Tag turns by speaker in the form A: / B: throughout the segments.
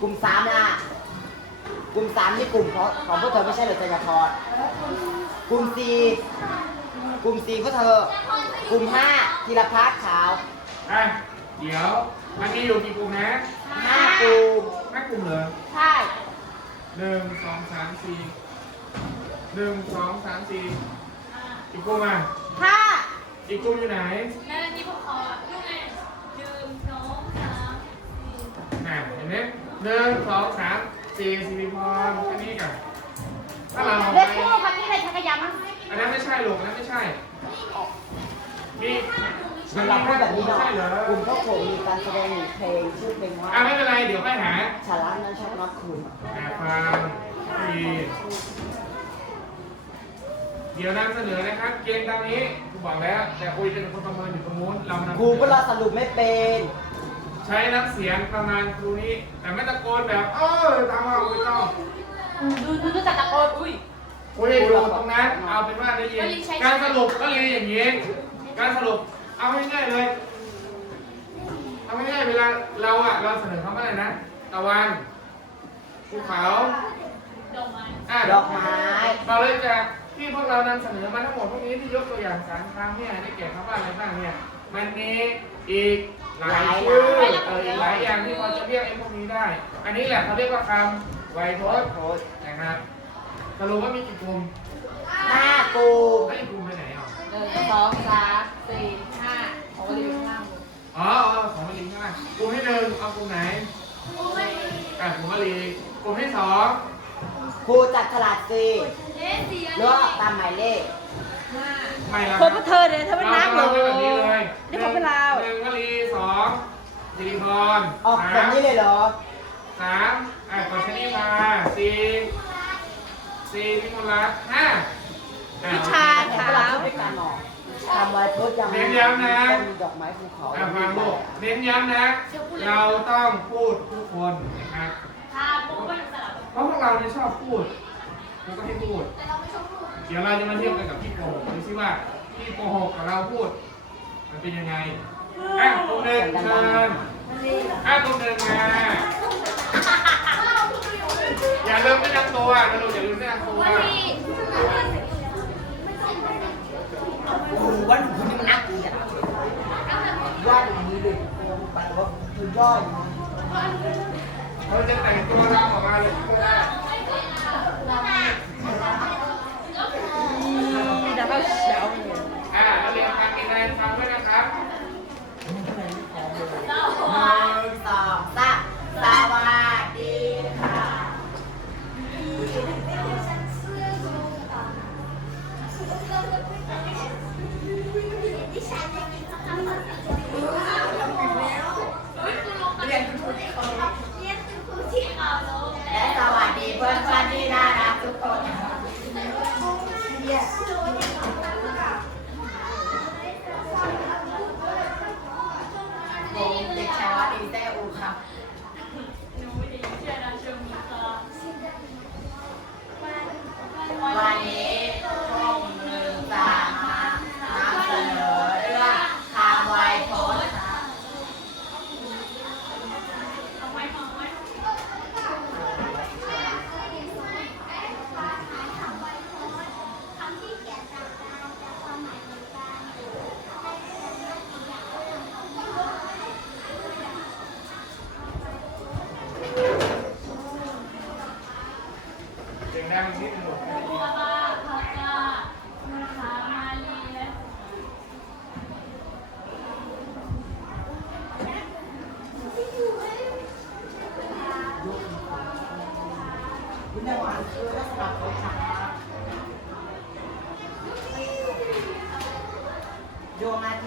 A: กลุ่มสามล่ะกลุ่มสามนี่กลุ่มของของพวกเธอไม่ใช่เหรอจันยพรกลุ่มสี่กลุ่มสี่พวกเธอ กลุ่มห้าธีรพัฒน์ขาว
B: อะเดี๋ยวมันมีอยู่กี่กลุ่มนะ
A: ห้ากลุ่ม
B: ห้ากลุ่มเหรอ
A: ใช่
B: หนึ่งสองสามสี่หนึ่งสองสามสี่อีกกลุ่มอะ
A: ห้า
B: อีกกลุ่มอยู่ไหน
C: นั่นนี่พวกเขาลูกเองหนึ่งสองสามสี่
B: น่ะเห็นไหม หนึ่งสองสามสี่สิริพรแค่นี้กันถ้าเราเอา
A: เล
B: ไป
A: ขคู่พันนี่อะไรชักยามั้ง
B: อันนั้นไม่ใช่หรอกอันนั้นไม่ใช่มี
A: มันราพูดแบบนี้เนาะ
B: ใช่เหรอก
A: ลุ่มพวกผมมีการแสดงเพลงชื่อเพลงว่า
B: อะไม่เป็นไรเดี๋ยวไปหา
A: ฉลาดนั้นชอบนักคุณ
B: หาความดีเดี๋ยวนำเสนอนะครับ เกมตามนี้กูบอกแล้ว แต่คุยเป็นคนประเมินอยู่ตรงนู้นเรานำ
A: ครูก็รอสรุปไม่เป็น
B: ใช้น้ำเสียงประมาณครูนี้ แต่ไม่ตะโกนแบบเออตามว่าไม่ต้อง
C: ดูดูดูจัดตะโกนอุ้ย
B: คุยอยู่ตรงนั้นเอาเป็นว่าได้ยิน การสรุปก็เรียนอย่างนี้ การสรุปเอาง่ายๆเลยเอาง่ายๆเวลาเราอะเราเสนอคำว่าอะไรนะตะวันภูเขา
C: ดอกไม้
B: อะ
A: ดอกไม้
B: เราเลยจากที่พวกเรานำเสนอมาทั้งหมดพวกนี้ที่ยกตัวอย่างสามคำเนี่ยได้แก่คำว่าอะไรบ้างเนี่ยมันมีอีก หลายชื่อเอออีกหลายอย่างที่เราจะเรียกไอ้พวกนี้ได้ อันนี้แหละเขาเรียกว่าคำไวยพจน์
A: โพสต์
B: นะครับสรุปว่ามีกี่กลุ่ม
A: ห้ากลุ่ม
B: ไอ้กลุ่มไปไหนอะ
C: หนึ่งสองสามสี่ห้าโอ้ยข้างล่าง
B: อ๋ออ๋อของมะลิใช่ไหมกลุ่มที่หนึ่งเอากลุ่มไหนอะกลุ่มมะลิกลุ่มที่สอง
A: ครูจัดฉลาดสี
C: เลขสี่
A: เลือกตามหมายเลข
C: ห้า
B: ไม่ละ
D: คนพวกเธอเนี่ยถ้าเป็นนักเหรอ
B: เราแบบนี้เลย
D: นี่เขาเป็นเราว
B: หนึ่งมะลิสองสิริพร
A: ออกแบบนี้เลยเหรอ
B: สามอะกฤษณีมาสี่สี่พิมลรัตน์ห้าอะ
D: วิชา
A: แต่เวลาพูดด้วยกันออกทำไว้โพสต์ยัง
B: เน้นย้ำนะ
A: มีดอกไม้ภูเขา
B: อะฟังลูกเน้นย้ำนะ เราต้องพูดทุกคนนะครับ
C: ถ้าปุ๊บก็เป็นสลับ
B: เพราะพวกเราเนี่ยชอบพูดเราก็ให้พูด
C: แต่เราไม่ชอบพูด
B: เดี๋ยวเราจะมาเทียบกันกับพี่โกหกดูซิว่าพี่โกหกกับเราพูด มันเป็นยังไงอะตรงเดินเชิญอะตรงเดินมาอย่าลืมไม่นำตัวนะลูกอย่าลืมไม่นำตัว
C: วันนี้
A: ครูว่าหนูคนนี้มันนักดีอะว่าหนูนี้เลยไปว่าคือย่อย
B: เขาจะแต่งตัวทำออกมาเลยก็ได้
D: เดี๋ยวเขาเสียว
B: อะเราเรียนการกินแรงฟังด้วยนะครับ
A: หนึ่งสองสามสวัสดีค่ะ
C: เรี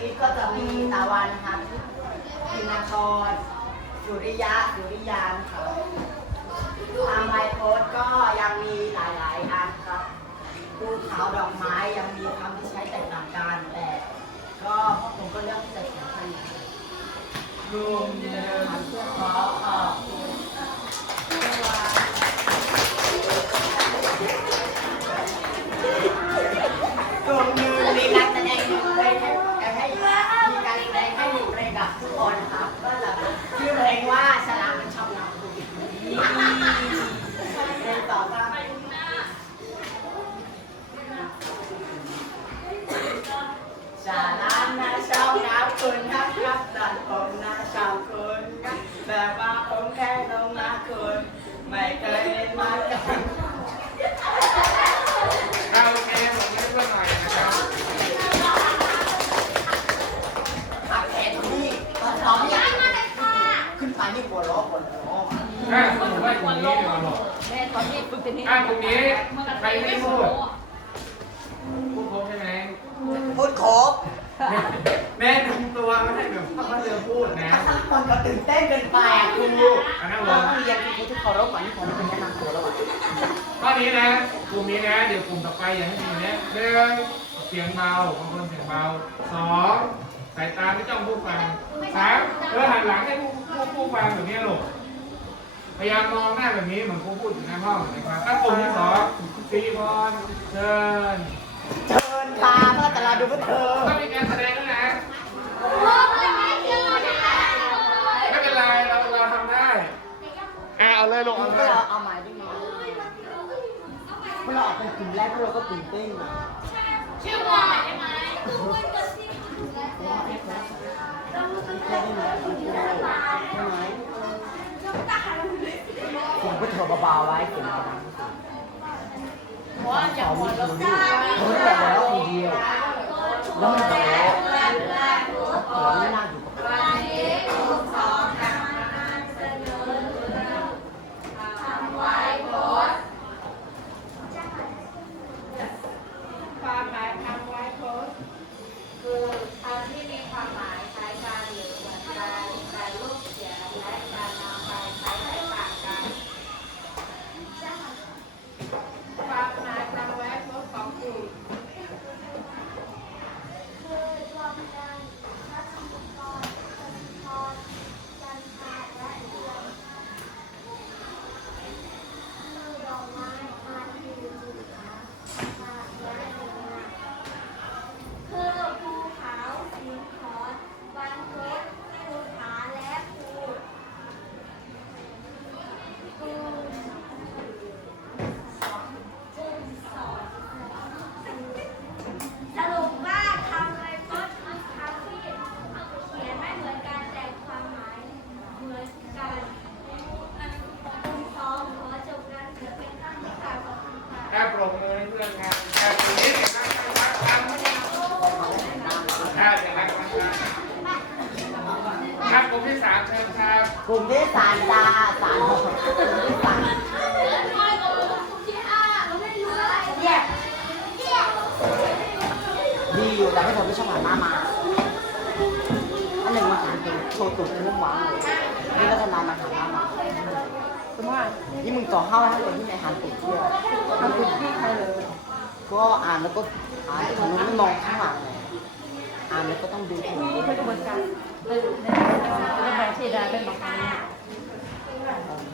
C: ทิ
A: ตย์
C: ก็
A: จะมีตะวันนะครับพินากรสุริยะสุริยานครับทางไมโพสต์ก็ยังมีหลายๆอันครับภูเขาดอกไม้ยังมีคำที่ใช้แตกต่างกันแต่ก็พวกผมก็เลือกที่จะเขียนให้รวมเดิมเพื่อขอขอบคุณ อนอะ
B: ผมว่าอย่างนี้ดีกว่าบอก
D: แม่ตอนนี้ฝึกเป็นที่
B: อะตรงนี้ใครไม่พูดพูดครบใช่ไหม
A: พูดครบ
B: แม่ทำตัวไม่ให้แบบพ่อเธอพูดนะ
A: ถ้าคนก็ตื่นเต้นเกินไปอะครู
B: อันนั้นล
A: ต้องงเรียนครูที่เคารพก่อนที่ผมจะแนะนำตัวแล้วอะ
B: ข้อนี้นะกลุ่มนี้นะ เดี๋ยวกลุ่มต่อไปอย่าให้มีนะหนึ่งเสียงเบาบางคนเสียงเบาสองสายตาไม่จ้องผู้ฟังสามเออหันหลังให้ผู้ผู้ผู้ฟังแบบนี้ลูก พยายามมองหน้าแบบนี้เหมือนผู้พูดอยู่ในห้องนะครับถ้ากลุ่มที่สองซีพรเชิญ
A: เชิญค่ะเมื่อแต่เราดูว่าเธอ
B: ต้องมีการแสดงด้วยนะ
C: โอ้ยไม่เชื่อนะ
B: ไม่เป็นไรเราเราทำได้อะเอาเลยลูก
A: พ
B: เอา
A: วก
B: เลย
A: เราเอาหมายได้ไหมพวกเราออกเป็นกลุ่มแรกพวกเราก็ตื่นเต้น
C: ชื่อว่าอะไรได้ไหมคือวันเกิดสิ
A: ได้ไหมได้ไหมเสียงพวกเธอเบาๆไว้เสียงเบาๆ
C: เพราะว่าอย่าหัวเราะ
A: เฮ้ยแบบแล้วทีเดียวแล้วมันแบบแล้วเออไม่น่าอยู่ อยู่แต่ให้เธอไม่ชอบหันหน้ามาอันหนึ่งมาหันเป็นโชว์ตุ่มมุ่งหวังเลยนี่ก็จะนานมาหันหน้ามา
D: สมมติว่า
A: นี่มึงต่อเข้าให้คนที่ไหนหันตุ่มเที่ยว
D: ทำเป็นที่ใครเลย
A: ก็อ่านแล้วก็อ่านทางนู้นไม่มองข้างหลังเลยอ่านแล้วก็ต้องดูถูก
D: ที่เขาก็เหมือนกันเลยเนี่ยเป็นแบบที่ได้เป็นบางครั้ง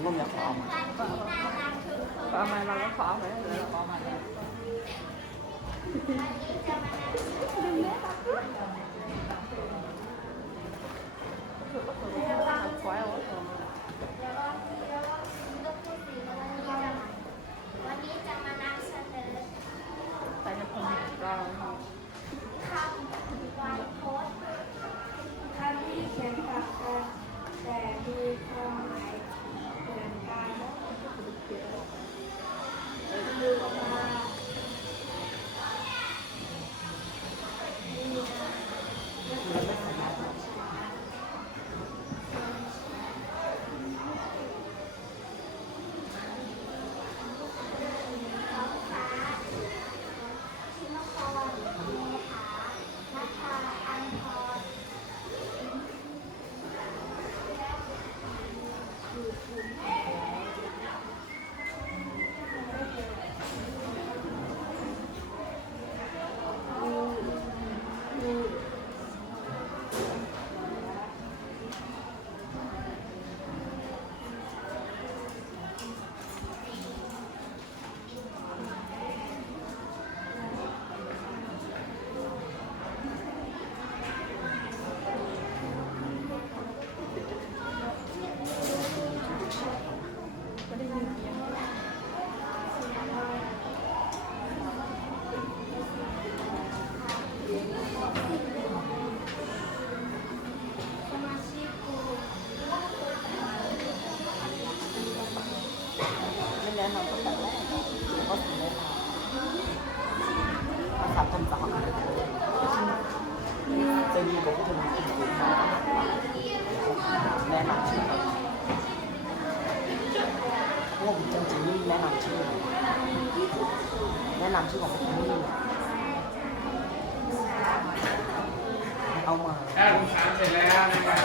A: ร่วมอยากเอามา
D: ก็เอามาเราก็ขอเอาไปเลยเราขอเอามาเนี่ย ขอ
C: ลำชื่อของพี่นี่เอามา
A: ได้คุณา
C: มเสร็
B: จแล้ว
C: นะ
A: ครับ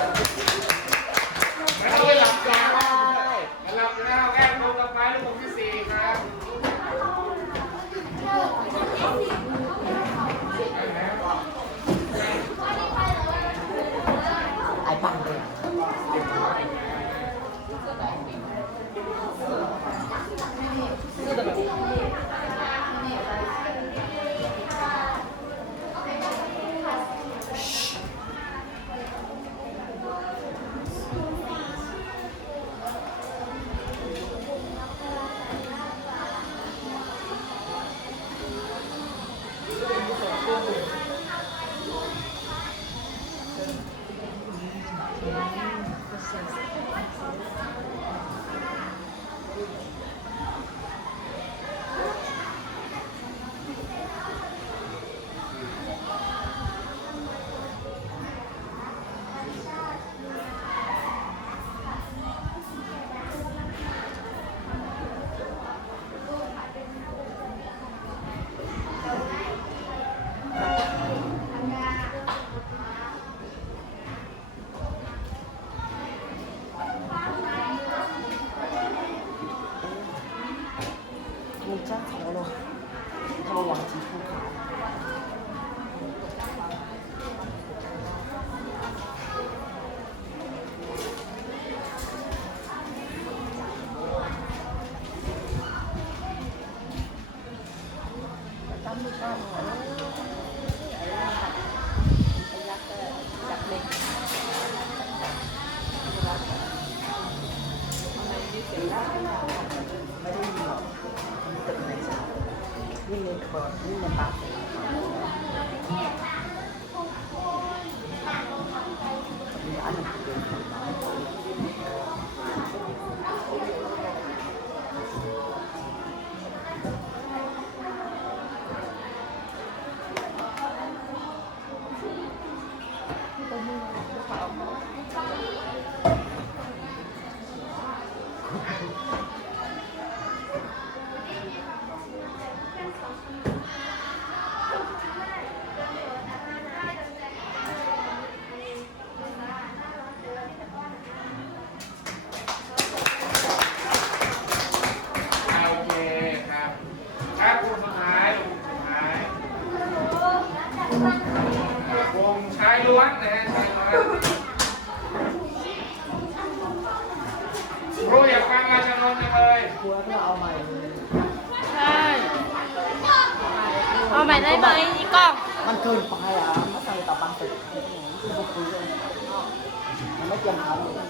A: Quần.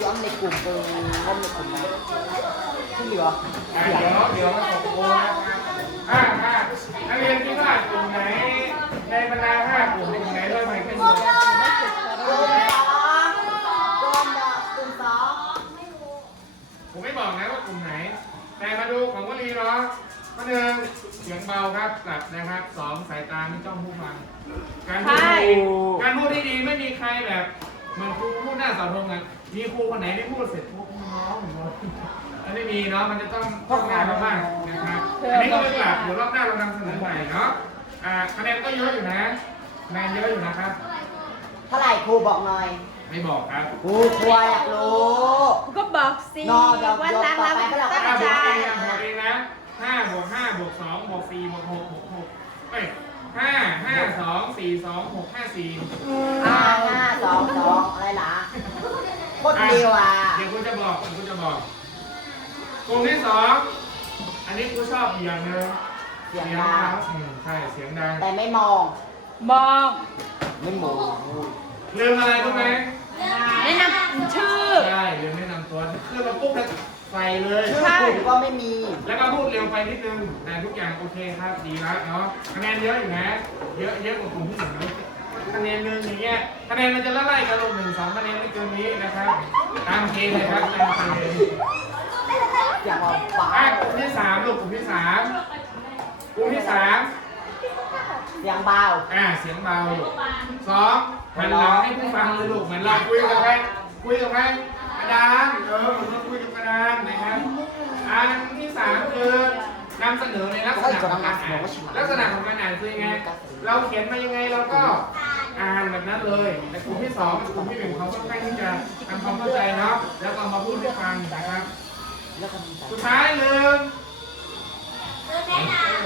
A: ย้
C: อ
A: มในกลุ่มเออย้อมในกลุ่มไหนที่เหลือ
B: อ่าเดี๋ยวเดี๋ยวมาขอบคุณนะครับอ่าอ่านักเรียนคิดว่ากลุ่มไหนในบรรดาห้ากลุ่มกลุ่มไหนเริ่มใหม่ขึ้นอยู่
A: กลุ่มสองกลุ่มกลุ่มกลุ่มสอง
B: ผมไม่ บอกนะว่ากลุ่มไหน แต่มาดูของวลีเนาะข้อหนึ่งเสียงเบาครับกลับนะครับสองสายตาไม่จ้องผู้ฟัง การพูดที่ดีการพูดที่ดีไม่มีใครแบบเหมือนครูพูดหน้าเสาธงอะมีครูคนไหนไม่พูดเสร็จพวกน้องหมดอันไม่มีเนาะมันจะต้องต้องหน้าเราบ้างนะครับอันนี้ก็ไม่กลับเดี๋ยวรอบหน้าเรานำเสนอใหม่เนาะอ่าคะแนนก็เยอะอยู่นะคะแนนเยอะอยู่นะครับ
A: เท่าไหร่ครูบอกหน่อย
B: ไม่บอกครับ
A: ครูครัวอยากรู้
D: ก็บอกสิ
A: นอกจาก
D: วันหลังเรา
A: ยกต่อไปก็เราก็
D: ตั้ง
B: ถ้าบ
D: ใจ
B: วกเองบวกเองนะห้าบวกห้าบวกสองบวกสี่บวกหกบวกหกเอ้ยห้าห้าสองสี่สองหกห้าสี่
A: ห้าห้าสองสองอะไรล่ะโคตรเดียวอะ
B: เดี๋ยวกูจะบอกเดี๋ยวกูจะบอกกลุ่มที่สองอันนี้กูชอบอีกอย่างหนึง
A: เสียงดัง
B: อืมใช่เสียงดัง
A: แต่ไม่มอง
D: มอง
A: ไม่มอง
B: ลืมอะไรรู้ไหม
D: แนะนำชื่อ
B: ใช่ลืมแนะนำตัวคือมาปุ๊บแล้วใส่เลย
A: ชื่อกลุ่มก็ไม่มี
B: แล้วก็พูดเร็วไปนิดนึง แต่ทุกอย่างโอเคครับ ดีแล้วเนาะ คะแนนเยอะอยู่นะ เยอะเยอะกว่ากลุ่มที่หนึ่งนะคะแนนหนึ่งอย่างเงี้ย คะแนนมันจะไล่ๆกันลงหนึ่งสองคะแนนไม่เกินนี้นะครับ ตามเกณฑ์เลยครับตามเกณฑ์
A: เสียงออกฟ้า
B: อะกลุ่มที่สามลูกกลุ่มที่สามกลุ่มที่สาม
A: เสียงเบา
B: อ่า เสียงเบาลูกสอง หันหลังให้ผู้ฟังเลยลูกเหมือนเราคุยกับใครคุยกับใครกระดานเออเหมือนเราคุยกับกระดานนะครับอันที่สามคือนำเสนอในลักษณะของการอ่านลักษณะของการอ่านคือยังไง เราเขียนมายังไงเราก็อ่านแบบนั้นเลยแต่กลุ่มที่สองกับกลุ่มที่หนึ่งเขาค่อนข้างที่จะทำความเข้าใจเนาะแล้วก็มาพูดให้ฟังนะครับ
A: แล้วก็มีสาย
B: สุดท้ายลืมเอ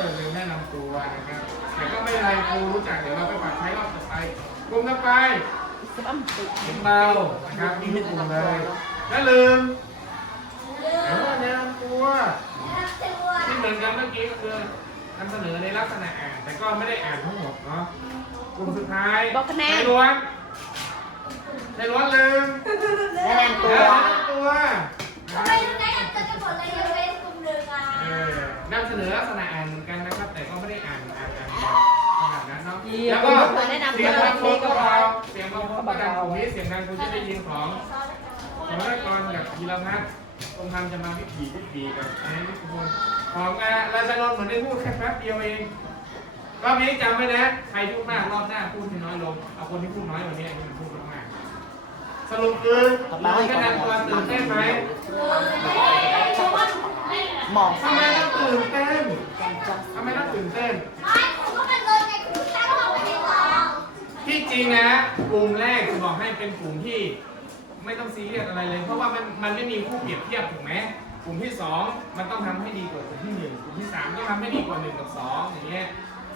B: อลืมแนะนำตัวนะครับแต่ก็ไม่เป็นไรครูรู้จักเดี๋ยวเราไปปรับใช้ รอบต่อไปกลุ่มต่อไปเสียงเบานะครับมีทุกกลุ่มเลยและลืมเออแนะนำตัวที่เหมือนกันเมื่อกี้ก็คือนำเสนอในลักษณะอ่านแต่ก็ไม่ได้อ่านทั้งหมดเนาะกลุ่มสุดท้าย
D: บอกคะแนน
B: ในล้วนในล้วนลืม
A: แนะนำ
B: เอ
A: ตัว
B: อแนะนำตัว
C: ทำไมรู้ได้กันจะหมดเลยยกเว้นกลุ่มหนึ่งอะ
B: เออนำเสนอลักษณะอ่านเหมือนกันนะ แล้วก็เสียงบางคนก็เบาเสียงบางคนก็ดังกลุ่มนี้เสียงดังคุณจะได้ยินของของนักรกับธีรพัฒน์ตรงทำจะมาวิถีวิถีกับอันนี้ทุกคนของอะราชนนท์เหมือนได้พูดแค่แป๊บเดียวเองรอบนี้จำไว้นะ ใครพูดมากรอบหน้าพูดน้อยลง เอาคนที่พูดน้อยกว่านี้อันนี้มันพูดมากสรุปคือเราแนะนำตัวตื่นเต้นไหมห
A: มอ
B: ทำไมต้องตื่นเต้นทำไมต้องตื่นเต้น
C: เลยในกลุ่มตั้งเราไม่ได้หรอก
B: ที่ จริงนะกลุ่มแรกจะบอกให้เป็นกลุ่มที่ไม่ต้องซีเรียสอะไรเลย เพราะว่ามันมันไม่มีผู้เปรียบเทียบถูกไหมกลุ่มที่สองมันต้องทำให้ดีกว่ากลุ่มที่หนึ่งกลุ่มที่สามต้องทำให้ดีกว่าหนึ่งกับสองอย่างเงี้ย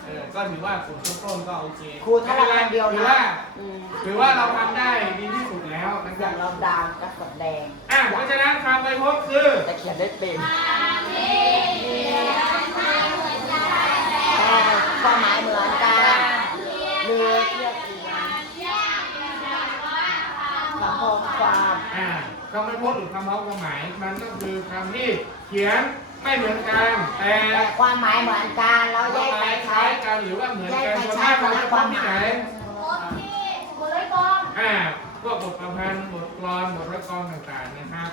B: เออก็ถือว่ากลุ่มต้นๆก็โอเค
A: ครูถ้าเราคนเดียว
B: ถือ
A: นะ
B: ว่า
A: อืม
B: ถือว่าเราทำได้ดีที่สุดแล้วนะค
A: เสี
B: รั
A: ย
B: บ
A: งเราดังก็แสดง
B: อะเพราะฉะนั้นคำไปพบคือ
A: แต่เขียนได้เป็น
C: ไม่เหมือนกัน
A: แต่ความหมายเหมือนกันเรือเสังคมความ
B: อ่าคำไปพบหรือคำเพ้าความหมาย มันก็คือคำที่เขียนไม่เหมือนกัน แต่
A: แต่ความหมายเหมือนกัน เรา
B: ค
A: แย
B: วาม
A: ก
B: ห
A: ไป
B: มายค
A: ใช้
B: ล้ายกันหรือว่าเหมือนกัน
A: แยกไป
B: ส่วน
A: ใช้
B: มากเราจะพบที่ไหน
C: คนที่เหมือนกอง
B: อ่าพวกบทประพันธ์บทกลอนบทละครต่างๆนะครับ